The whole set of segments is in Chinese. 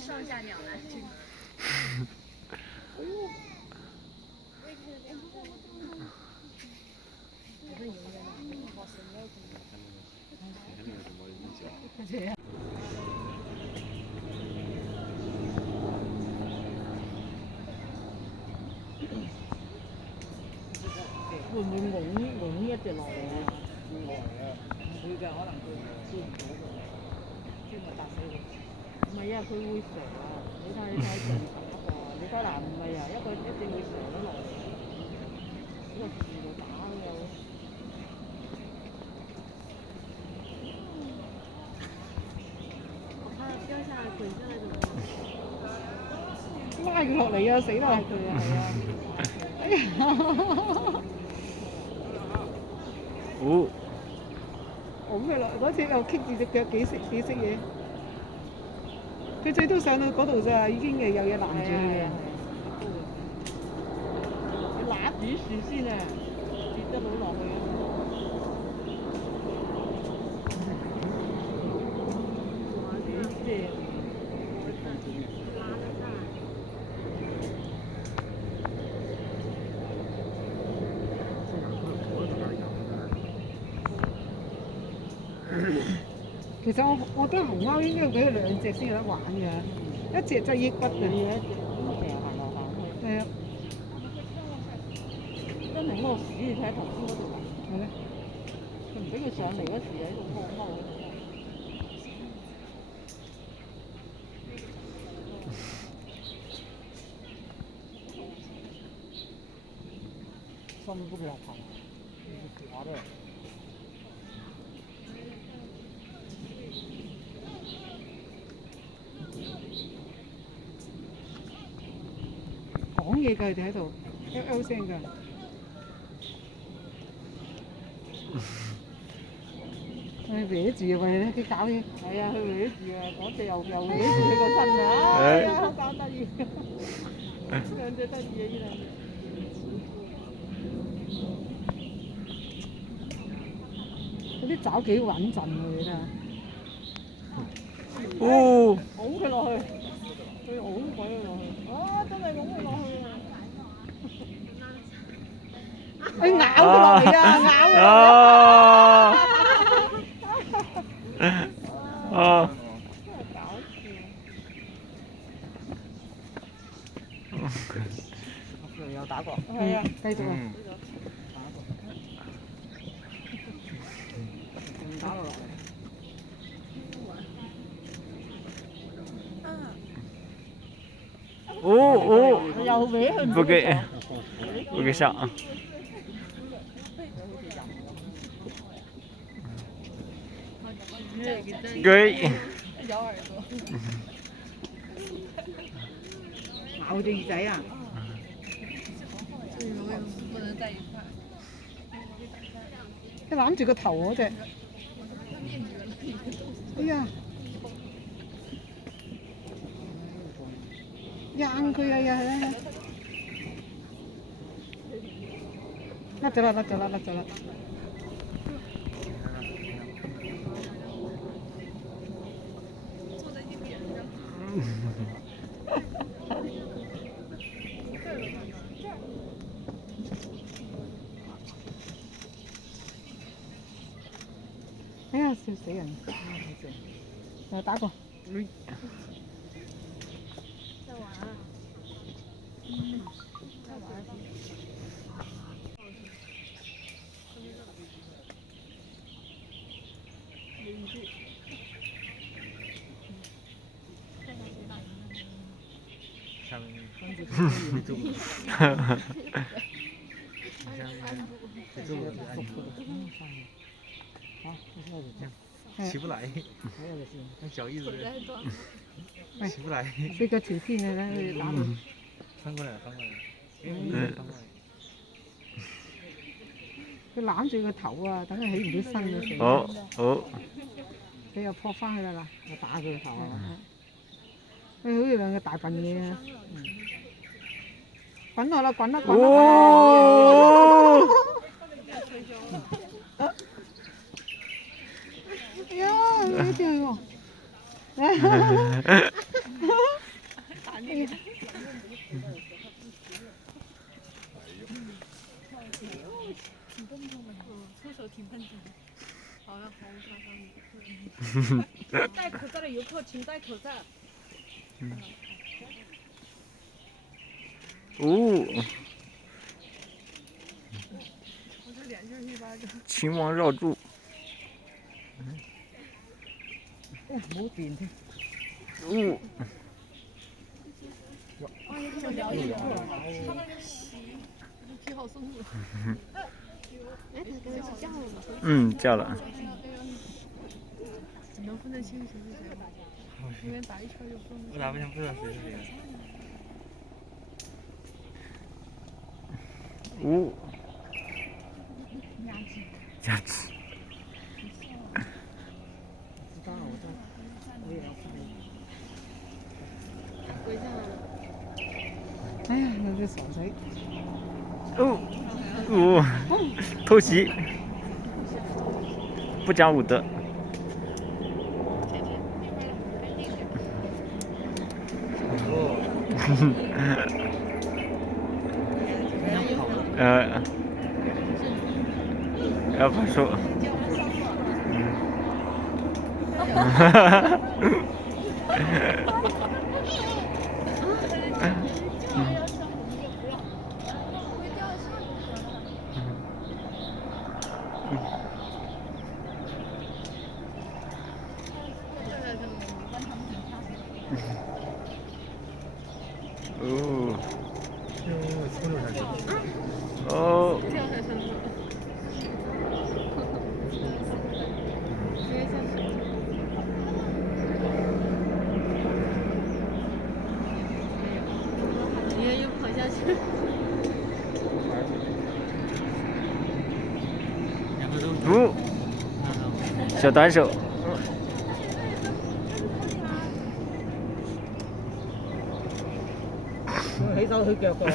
上下两难。會唔會拱一隻落嚟啊？唔會嘅，可能佢跳唔到嘅，專係搭死佢。唔係啊，佢會蛇啊！你睇上打㗎，你睇嗱唔係啊，一隻會蛇咗落嚟，呢個樹度打都有。我怕掉下來滾下來怎麼辦？拉佢落嚟啊！死啦！佢啊，係啊！哎呀！哦，拱佢落嗰次又棘住隻腳，幾識嘢。佢最多上到嗰度咋，已經係有嘢攔住佢嘅。佢揦住樹先啊，跌得到落去啊！幾正！其實我覺得熊貓應該俾佢兩隻先有得玩嘅，一隻真係抑鬱啊！成日行來行去。係啊。真係屙屎，你睇下頭先嗰度。係咩？佢唔俾佢上嚟嗰時喺度踎喺度。上面不给他爬，滑的。講嘢㗎，佢哋喺度 L 聲㗎。佢搲住啊！喂，佢搞嘢。係啊，佢搲住啊！嗰隻又搲住佢個身啊！哎呀，好搞得意！兩隻得意啊！呢兩隻。嗰啲爪幾穩陣喎，你睇下。哦！拱佢落去，佢拱鬼佢落去。啊！真係拱佢落去啊！佢咬佢落嚟啊！咬佢落嚟。啊！真係搞笑。有打過。係啊，繼續啊。打落嚟。哦，又搲佢。不给上啊！给。咬耳朵。咬隻耳仔啊！不能在一塊。佢攬住個頭嗰隻。哎呀！硬佢啊呀！甩咗啦！甩咗啦！甩咗啦！坐在你邊上。哎呀，笑死人！又打過。在玩啊。在玩。上面起不来，那脚一直起不来。飛過條天嘅咧，打到。翻過來，翻過來，翻過來。佢攬住個頭啊，等佢起唔到身啊！死。好。佢又撲翻去啦嗱，又打佢個頭啊！佢好似兩個大笨嘢啊！滾落啦，滾啦，滾啦！哦！哎呀，呢條喎〜戴口罩的游客请戴口罩。秦王绕柱。冇电添。皮好松弛。哎，他刚才是叫了吗？叫了。能分得清谁是谁吗？因为打一圈就分不清。我咋不知道谁是谁？鸭子。知道我也要拍。回家了。哎呀，那这傻仔。偷袭，不讲武德。要跑手。跳下去了。直接下去。你看又跑下去。小短手。起手起腳嘅。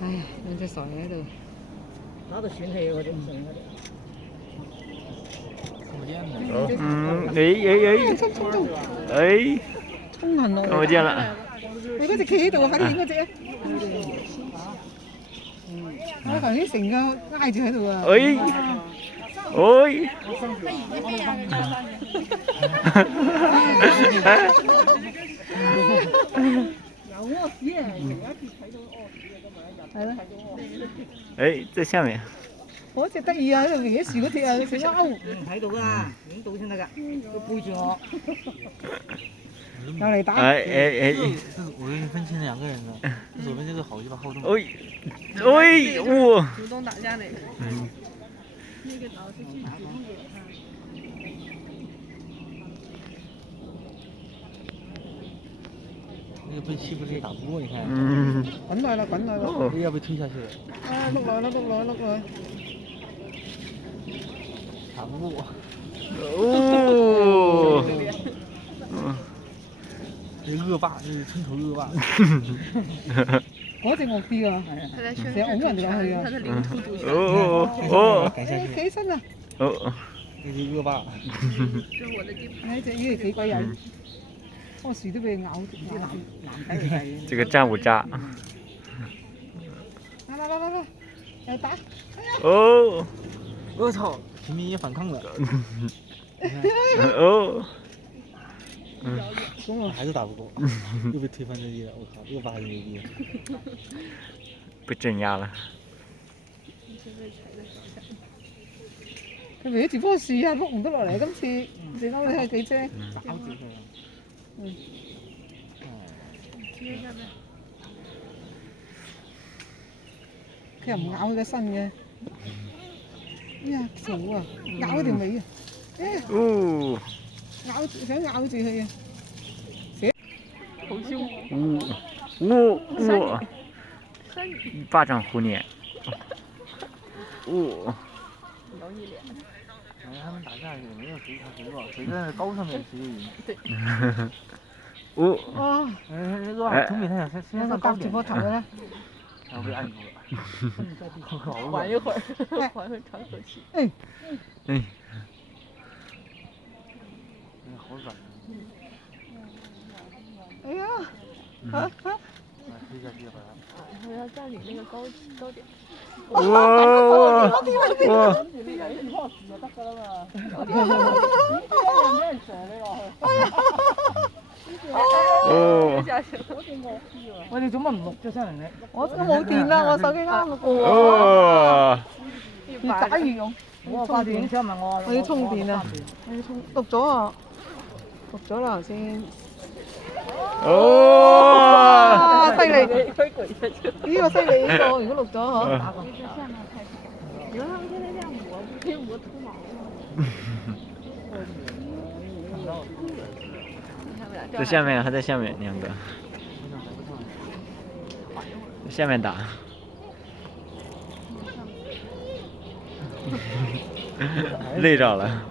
唉，兩隻傻嘢喺度，打到喘氣啊！嗰啲唔順嗰啲。衝近我。看不見了。你嗰隻企喺度，喺度影嗰隻啊！我頭先成個挨住喺度啊！有屙屎啊！有一次睇到屙屎啊，今日係咯。在下面。嗰隻得意啊！喺度搲樹嗰隻啊，成勾。睇到㗎，影到先得㗎。佢背住我。又嚟打。我给你分清2个人了，左边这个好鸡巴好动。主动打架那个。那个老是去主动给他。那个被欺负的也打不过，你看。滾來啦，滾來啦！要被推下去了。啊，碌來啦，碌來，碌來。打不过。这恶霸，这是村头恶霸。嗰隻惡啲啊！他在宣成日拱人哋落去啊！他的领土主權。企起身啊！这是恶霸。这是我的地盘。呢隻呢幾鬼人，棵樹都俾佢咬啲男仔嚟。這個戰五渣。來，又打！我操！平民也反抗了。还是打不过，又被推翻在地了。我靠，恶霸还是牛逼。被鎮壓了。佢搲住棵樹啊，碌唔得落嚟。今次你睇佢幾精。抓住佢。貼下面。佢又唔咬佢個身嘅。哎呀，傻啊！咬佢條尾啊！想咬住佢啊！好凶！一巴掌呼脸。挠你脸。他们打架也没有谁强谁弱，谁在高上面谁就赢。对。恶霸总比他想先上高点。我頭啦。然后被按住了。缓一会儿，缓会喘口气。好软。哎呀，推下去吧。我要占领那个高点。哇哇！哦喂，你做乜唔錄咗出嚟你？我冇電啦，我手機啱嗰個喎。哦！越打越用。我發電車咪我要充電啊！我要充錄咗啊！錄咗啦頭先。哦！犀利！呢個犀利呢個，如果錄咗嗬。你看他们天天这样磨，不是磨秃毛吗？在下面，还在下面，两个。下面打。累着了。